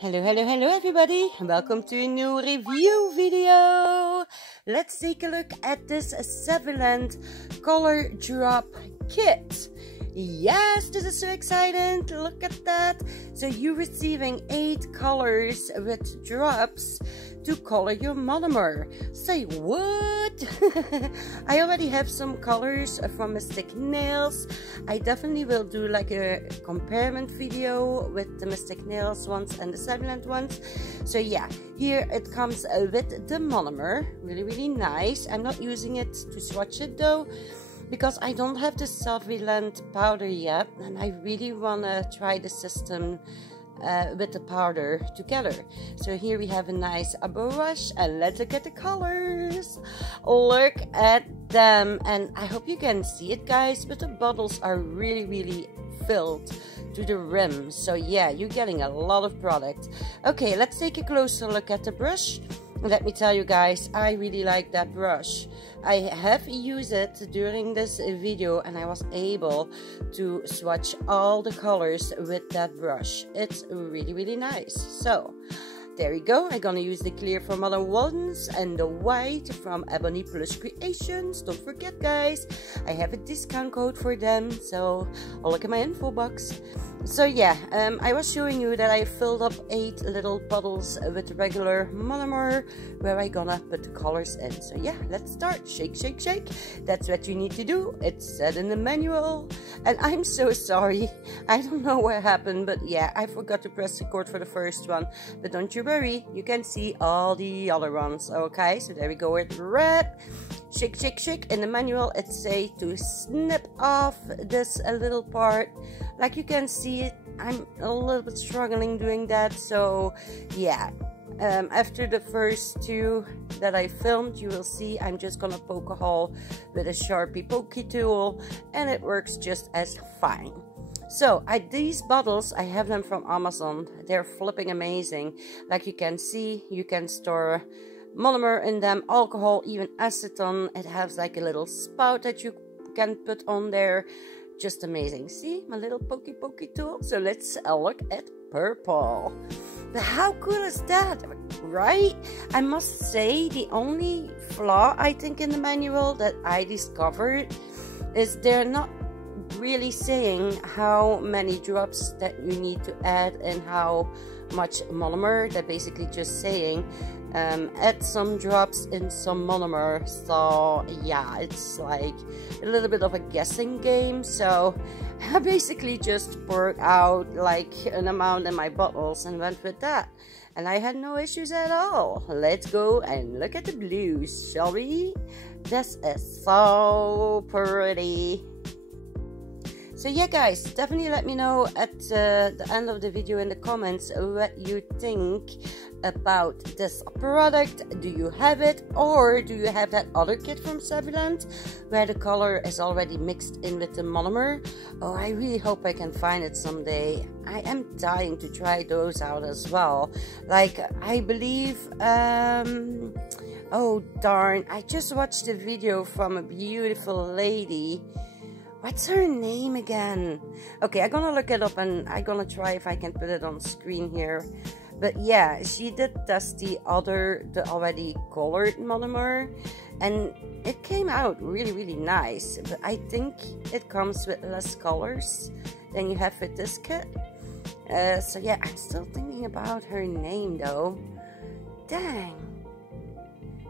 Hello everybody, welcome to a new review video. Let's take a look at this Sassylovers color drop kit. Yes, this is so exciting, look at that. So you're receiving 8 colors with drops to color your monomer. Say what? I already have some colors from Mystic Nails. I definitely will do like a comparison video with the Mystic Nails ones and the Sassylovers ones. So yeah, here it comes with the monomer, really nice. I'm not using it to swatch it though, because I don't have the Sassylovers powder yet, and I really want to try the system with the powder together. So here we have a nice brush, and let's look at the colors. Look at them, and I hope you can see it, guys, but the bottles are really filled to the rim. So yeah, you're getting a lot of product. Okay, let's take a closer look at the brush. Let me tell you guys, I really like that brush. I have used it during this video and I was able to swatch all the colors with that brush. It's really nice. So there we go. I'm gonna use the clear from modelones and the white from Ebonee Plush Creations. Don't forget, guys, I have a discount code for them, so I'll look at my info box. So yeah, I was showing you that I filled up 8 little bottles with regular monomer where I gonna put the colors in. So yeah, let's start. Shake. That's what you need to do. It's said in the manual. And I'm so sorry, I don't know what happened, but yeah, I forgot to press record for the first one. But don't you worry, you can see all the other ones. Okay, so there we go with red. Shake. In the manual it says to snip off this little part. Like you can see it, I'm a little bit struggling doing that. So yeah, after the first 2 that I filmed, you will see I'm just gonna poke a hole with a Sharpie pokey tool, and it works just as fine. So these bottles, I have them from Amazon. They're flipping amazing. Like you can see, you can store monomer in them, alcohol, even acetone. It has like a little spout that you can put on there. Just amazing. See my little pokey tool. So let's look at purple. But how cool is that, right? I must say, the only flaw I think in the manual that I discovered is they're not really saying how many drops that you need to add and how much monomer. They're basically just saying add some drops in some monomer. So yeah, it's like a little bit of a guessing game. So I basically just poured out like an amount in my bottles and went with that, and I had no issues at all. Let's go and look at the blues, shall we? This is so pretty. So yeah, guys, definitely let me know at the end of the video in the comments what you think about this product. Do you have it, or do you have that other kit from Sassylovers where the color is already mixed in with the monomer? Oh, I really hope I can find it someday. I am dying to try those out as well. Like, I believe oh darn, I just watched a video from a beautiful lady. What's her name again? Okay, I'm gonna look it up and I'm gonna try if I can put it on screen here. But yeah, she did test the already colored monomer, and it came out really nice. But I think it comes with less colors than you have with this kit. So yeah, I'm still thinking about her name though. Dang,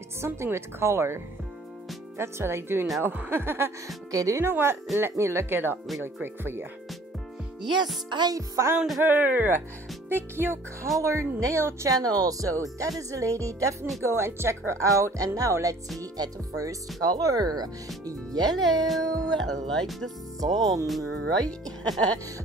it's something with color. That's what I do know. Okay, do you know what? Let me look it up really quick for you. Yes, I found her! Pick Your Color Nail Channel. So that is a lady. Definitely go and check her out. And now let's see at the first color. Yellow, like the sun, right?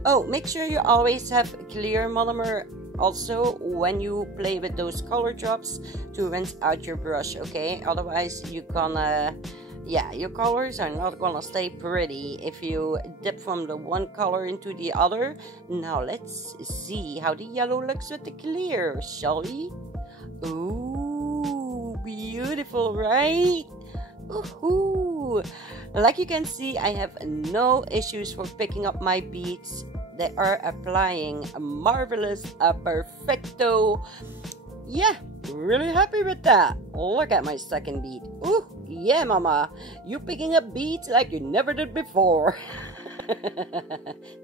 Oh, make sure you always have clear monomer also when you play with those color drops to rinse out your brush, okay? Otherwise you're gonna, yeah, your colors are not gonna stay pretty if you dip from the one color into the other. Now let's see how the yellow looks with the clear, shall we? Ooh, beautiful, right? Ooh. Like you can see, I have no issues for picking up my beads they are applying a marvelous, a perfecto. Yeah, really happy with that. Look at my second bead. Ooh, yeah, mama. You picking up beads like you never did before.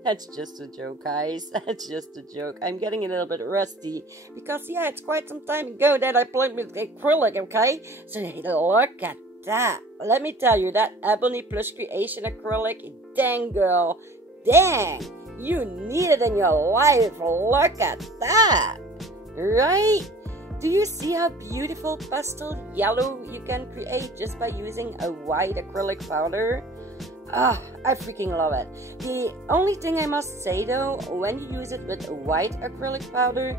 That's just a joke, guys. That's just a joke. I'm getting a little bit rusty because, yeah, it's quite some time ago that I played with acrylic, okay? So look at that. Let me tell you, that ebony plush creation acrylic, dang, girl. Dang, you need it in your life. Look at that. Right? Do you see how beautiful pastel yellow you can create just by using a white acrylic powder? Ah, I freaking love it. The only thing I must say though, when you use it with a white acrylic powder,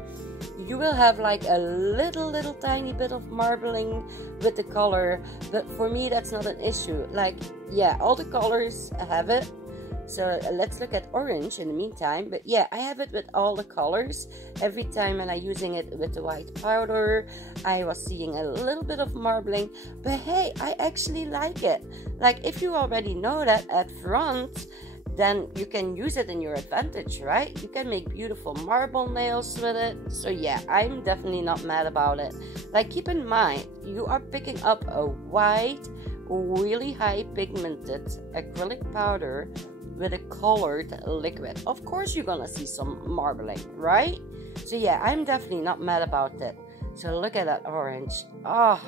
you will have like a little tiny bit of marbling with the color, but for me that's not an issue. Like, yeah, all the colors have it. So let's look at orange in the meantime. But yeah, I have it with all the colors. Every time when I'm using it with the white powder, I was seeing a little bit of marbling. But hey, I actually like it. Like, if you already know that at front, then you can use it in your advantage, right? You can make beautiful marble nails with it. So yeah, I'm definitely not mad about it. Like, keep in mind, you are picking up a white, really high pigmented acrylic powder with a colored liquid. Of course you're gonna see some marbling, right? So yeah, I'm definitely not mad about it. So look at that orange. Oh,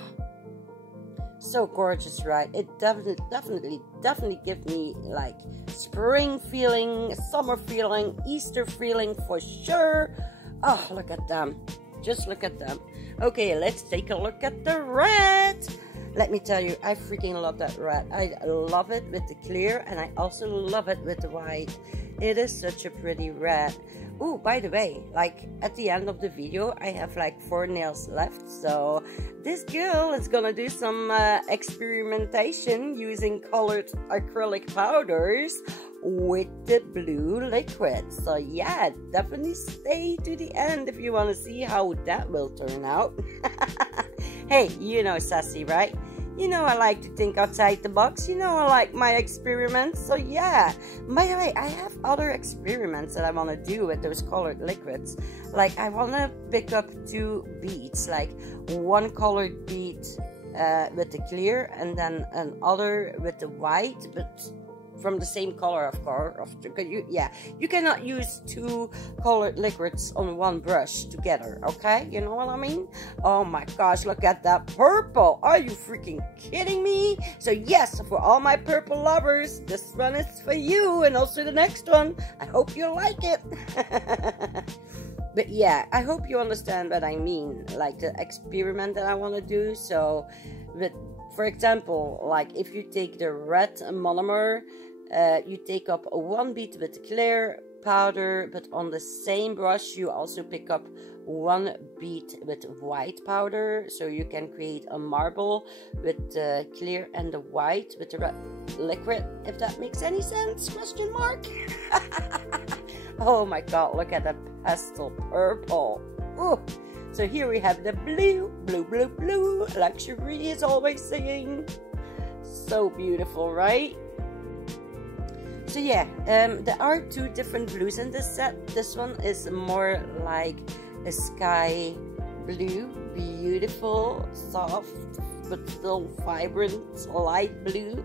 so gorgeous, right? It definitely gives me like spring feeling, summer feeling, Easter feeling for sure. Oh, look at them. Just look at them. Okay, let's take a look at the red. Let me tell you, I freaking love that red. I love it with the clear, and I also love it with the white. It is such a pretty red. Oh, by the way, like at the end of the video, I have like 4 nails left. So this girl is gonna do some experimentation using colored acrylic powders with the blue liquid. So yeah, definitely stay to the end if you want to see how that will turn out. Hey, you know Sassy, right? You know I like to think outside the box. You know I like my experiments. So yeah. By the way, I have other experiments that I want to do with those colored liquids. Like, I want to pick up 2 beads. Like, one colored bead with the clear, and then another with the white, but from the same color, of course. You cannot use 2 colored liquids on one brush together, okay? You know what I mean? Oh my gosh, look at that purple. Are you freaking kidding me? So yes, for all my purple lovers, this one is for you, and also the next one. I hope you like it. But yeah, I hope you understand what I mean, like the experiment that I want to do. So, for example, like if you take the red monomer, you take up 1 bead with clear powder, but on the same brush you also pick up 1 bead with white powder, so you can create a marble with the clear and the white with the red liquid, if that makes any sense, question mark. Oh my god, look at that pastel purple. Ooh. So here we have the blue, like Cherie is always saying. So beautiful, right? So yeah, there are 2 different blues in this set. This one is more like a sky blue, beautiful, soft, but still vibrant, light blue.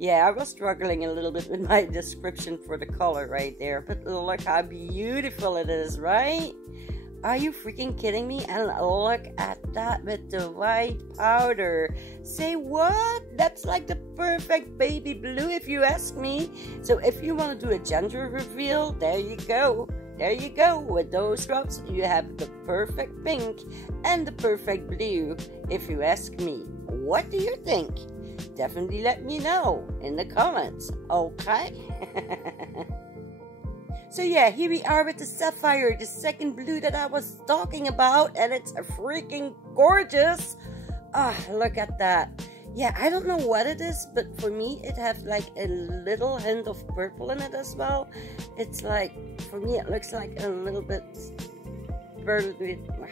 Yeah, I was struggling a little bit with my description for the color right there, but look how beautiful it is, right? Are you freaking kidding me? And look at that with the white powder. Say what? That's like the perfect baby blue if you ask me. So if you want to do a gender reveal, there you go. There you go. With those drops, you have the perfect pink and the perfect blue if you ask me. What do you think? Definitely let me know in the comments, okay? So yeah, here we are with the sapphire, the second blue that I was talking about, and it's freaking gorgeous. Ah, look at that. Yeah, I don't know what it is, but for me it has like a little hint of purple in it as well. It's like, for me it looks like a little bit,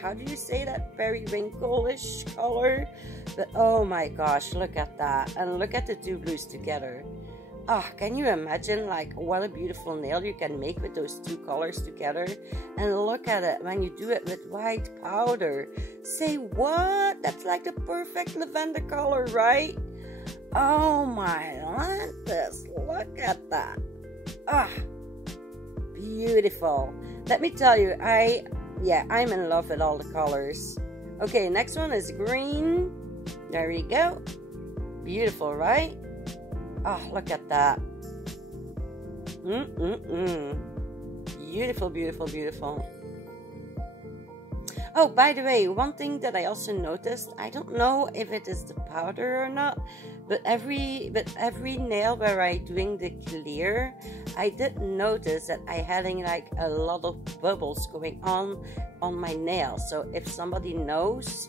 how do you say that, periwinkle-ish color. But oh my gosh, look at that, and look at the 2 blues together. Oh, can you imagine like what a beautiful nail you can make with those two colors together? And look at it when you do it with white powder. Say what? That's like the perfect lavender color, right? Oh my goodness, look at that. Ah, beautiful. Let me tell you, I'm in love with all the colors. Okay, next one is green. There we go. Beautiful, right? Oh, look at that. Beautiful, beautiful, beautiful. Oh, by the way, one thing that I also noticed, I don't know if it is the powder or not, but every nail where I doing the clear, I did notice that I having like a lot of bubbles going on my nail. So if somebody knows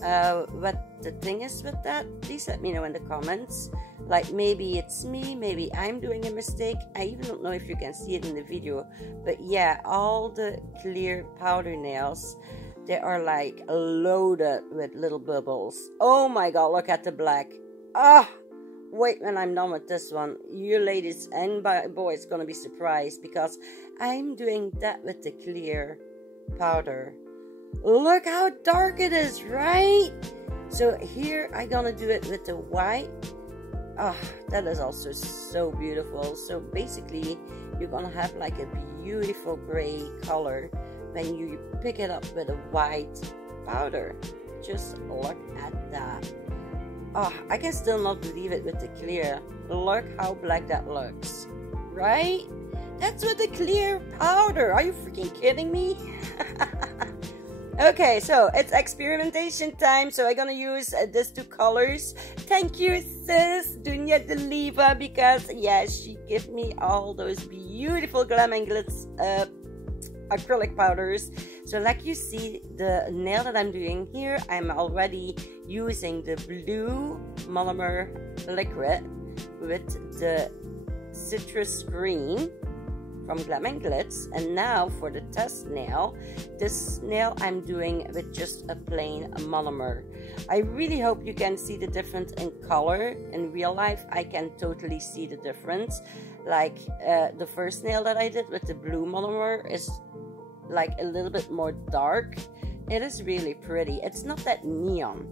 what the thing is with that, please let me know in the comments. Like maybe it's me, maybe I'm doing a mistake. I even don't know if you can see it in the video, but yeah, all the clear powder nails, they are like loaded with little bubbles. Oh my god, look at the black. Ah, wait when I'm done with this one. You ladies and boys gonna be surprised because I'm doing that with the clear powder. Look how dark it is, right? So here I'm gonna do it with the white. Ah, that is also so beautiful. So basically you're gonna have like a beautiful gray color when you pick it up with a white powder. Just look at that. Oh, I can still not believe it with the clear. Look how black that looks, right? That's with the clear powder. Are you freaking kidding me? Okay, so it's experimentation time. So I'm gonna use these two colors. Thank you, sis Dunya the Liva, because yeah, she gave me all those beautiful glam and glitz acrylic powders. So like you see, the nail that I'm doing here, I'm already using the blue monomer liquid with the citrus green from Glam and Glitz. And now for the test nail, this nail I'm doing with just a plain monomer. I really hope you can see the difference in color. In real life, I can totally see the difference. Like the first nail that I did with the blue monomer is like a little bit more dark. It is really pretty. It's not that neon.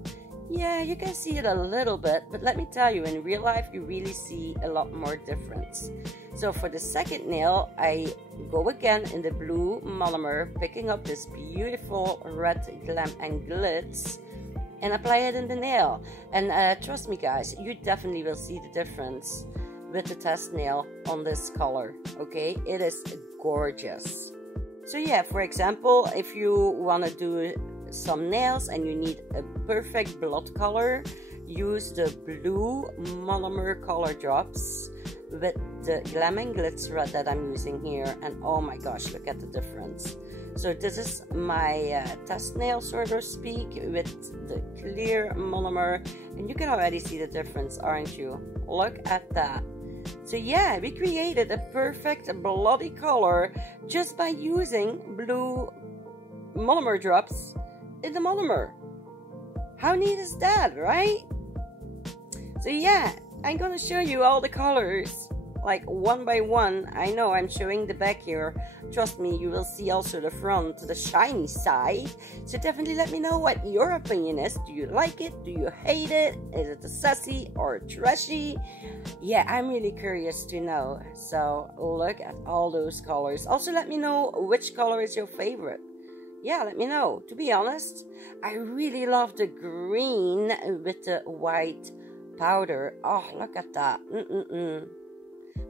Yeah, you can see it a little bit, but let me tell you, in real life you really see a lot more difference. So for the second nail, I go again in the blue monomer, picking up this beautiful red Glam and Glitz and apply it in the nail. And trust me guys, you definitely will see the difference with the test nail on this color. Okay, it is gorgeous. So yeah, for example, if you want to do some nails and you need a perfect blood color, use the blue monomer color drops with the Glam and Glitz red that I'm using here, and oh my gosh, look at the difference. So this is my test nail, so to speak, with the clear monomer, and you can already see the difference, aren't you? Look at that. So yeah, we created a perfect bloody color just by using blue monomer drops in the monomer. How neat is that, right? So yeah, I'm gonna show you all the colors like one by one. I know I'm showing the back here. Trust me, you will see also the front, the shiny side. So definitely let me know what your opinion is. Do you like it? Do you hate it? Is it a sassy or trashy? Yeah, I'm really curious to know. So look at all those colors. Also let me know which color is your favorite. Yeah, let me know. To be honest, I really love the green with the white powder. Oh, look at that.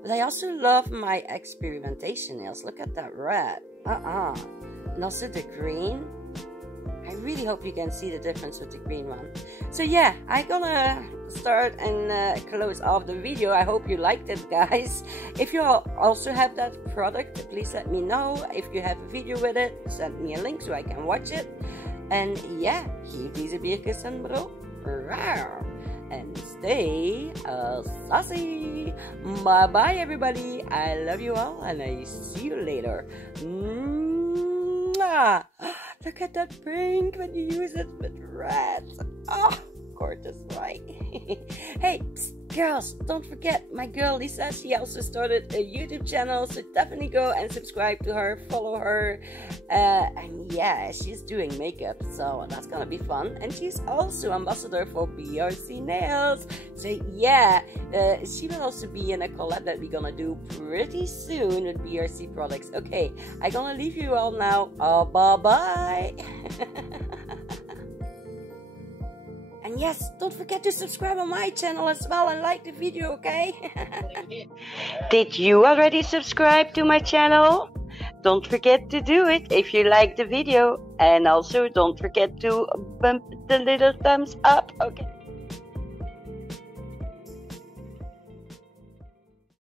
But I also love my experimentation nails. Look at that red. And also the green. I really hope you can see the difference with the green one. So yeah, I'm gonna start and close off the video. I hope you liked it, guys. If you also have that product, please let me know. If you have a video with it, send me a link so I can watch it. And yeah, keep deze biertjes en bro. And stay sassy. Bye bye everybody. I love you all and I see you later. Mwah. Look at that print when you use it with red. Oh, makartt as right. Hey, psst, girls, don't forget my girl Lisa. She also started a YouTube channel, so definitely go and subscribe to her, follow her. And yeah, she's doing makeup, so that's gonna be fun. And she's also ambassador for BRC Nails. So yeah, she will also be in a collab that we're gonna do pretty soon with BRC products. Okay, I'm gonna leave you all now. Bye bye. And yes, don't forget to subscribe on my channel as well and like the video, okay? Did you already subscribe to my channel? Don't forget to do it if you like the video. And also don't forget to bump the little thumbs up, okay?